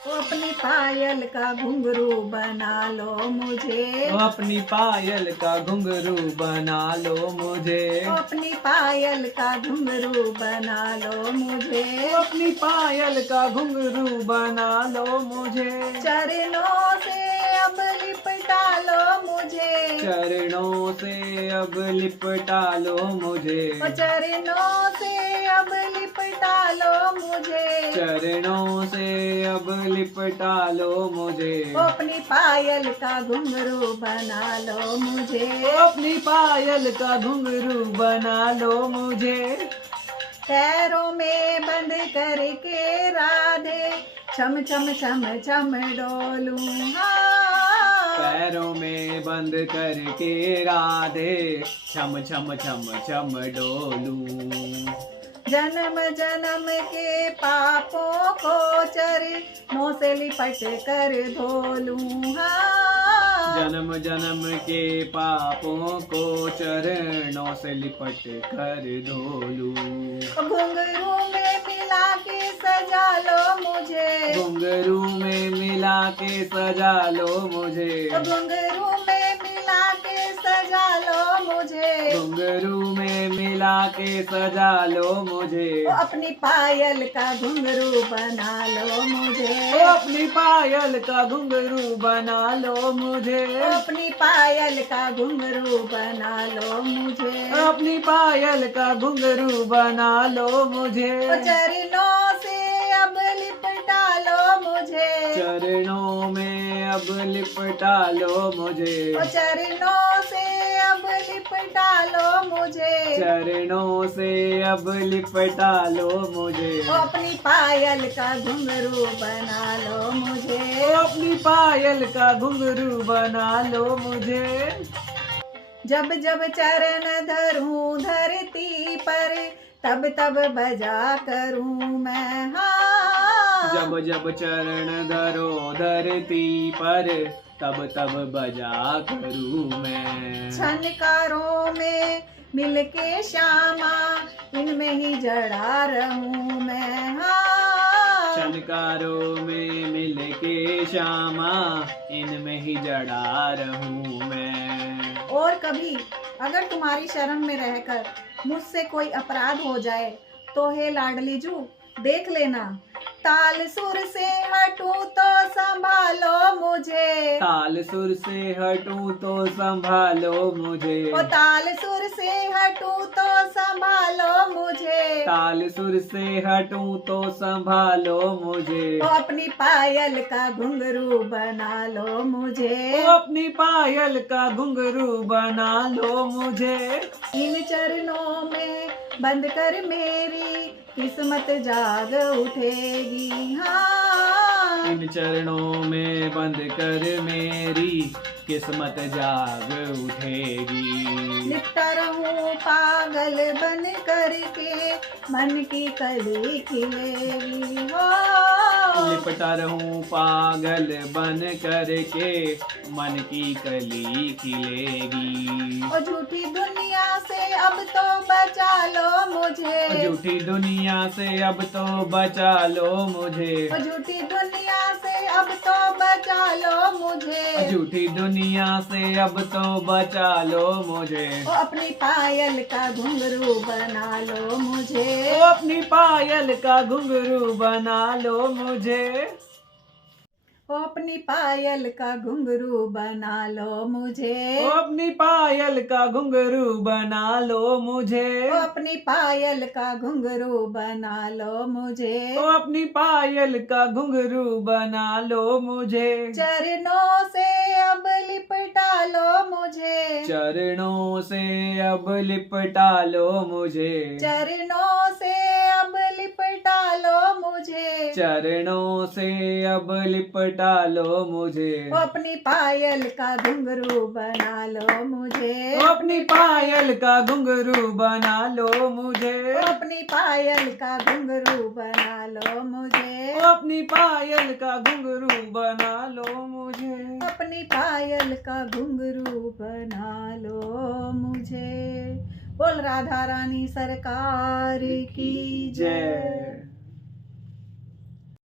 ओ अपनी पायल का घुंघरू बना लो मुझे। ओ अपनी पायल का घुंघरू बना लो मुझे। ओ अपनी पायल का घुंघरू बना लो मुझे। ओ अपनी पायल का घुंघरू बना लो मुझे। चरणों से अब लिपटा लो मुझे। चरणों से अब लिपटा लो मुझे। ओ चरणों से अब लिपटा लो मुझे। चरणों से अब लिपटा लो मुझे। ओ अपनी पायल का घुंघरू बना लो मुझे। ओ अपनी पायल का घुंघरू बना लो मुझे। पैरों में बंद करके राधे छम छम छम छम डोलूं। हाँ। पैरों में बंद करके राधे छम छम छम छम डोलूं। जन्म जन्म के पापों को चरणों से लिपट कर धो लूं। हाँ। जन्म जन्म के पापों को चरणों से लिपट कर धो लूं। घुंघरू में मिला के सजा लो मुझे। घुंघरू में मिला के सजा लो मुझे। घुंघरू में मिला के सजा लो मुझे। घुंघरू में मिला के सजा लो मुझे। ओ अपनी पायल का घुंघरू बना लो मुझे। ओ अपनी पायल का घुंघरू बना लो मुझे। ओ अपनी पायल का घुंघरू बना लो मुझे। ओ अपनी पायल का घुंघरू बना लो मुझे। ओ चरणों से अब लिपटा लो मुझे। चरणों में अब लिपटा लो मुझे। ओ चरणों से अब लिपटा लो मुझे। चरणों से अब लिपटा लो मुझे। ओ अपनी पायल का घुंघरू बना लो मुझे। ओ अपनी पायल का घुंघरू बना लो मुझे। जब जब चरण धरूं धरती पर तब तब बजा करूं मैं। हाँ। जब जब चरण धरो धरती पर तब तब बजा करूं मैं। छनकारों में मिलके श्यामा इनमें ही जड़ा रहूं मैं। हाँ। छनकारों में मिलके श्यामा इनमें ही जड़ा रहूं मैं। और कभी अगर तुम्हारी शरण में रहकर मुझसे कोई अपराध हो जाए तो हे लाडली जू देख लेना। ताल सुर से हटूं तो संभालो मुझे। ताल सुर से हटूं तो संभालो मुझे। ओ ताल सुर से हटूं तो संभालो मुझे। ताल सुर से हटूं तो संभालो मुझे। ओ अपनी पायल का घुंघरू बना लो मुझे। ओ अपनी पायल का घुंघरू बना लो मुझे। इन चरणों में बंद कर मेरी किस्मत जाग उठेगी। हाँ। इन चरणों में बंद कर मेरी किस्मत जाग उठेगी। लिपटा रहूं पागल बन करके मन की कली खिलेगी। हो। लिपटा रहूं पागल बन करके मन की कली खिलेगी। ओ झूठी दुनिया से अब तो बचा लो मुझे। झूठी दुनिया से अब तो बचा लो मुझे। ओ झूठी दुनिया से अब तो बचा लो मुझे। झूठी दुनिया से अब तो बचा लो मुझे। ओ अपनी पायल का घुंघरू बना लो मुझे। ओ अपनी पायल का घुंघरू बना लो मुझे। ओ अपनी पायल का घुंघरू बना लो मुझे। ओ अपनी पायल का घुंघरू बना लो मुझे। ओ अपनी पायल का घुंघरू बना लो मुझे। ओ अपनी पायल का घुंघरू बना लो मुझे। चरणों से अब लिपटा लो मुझे। चरणों से अब लिपटा लो मुझे। चरणों से अब लिपटा लो मुझे। चरणों से अब लिपटा लो मुझे। ओ अपनी पायल का घुंघरू बना लो मुझे। ओ अपनी पायल का घुंघरू बना लो मुझे। ओ अपनी पायल का घुंघरू बना लो मुझे। ओ अपनी पायल का घुंघरू बना लो मुझे। अपनी पायल का घुंघरू बना लो मुझे। बोल राधा रानी सरकार की जय।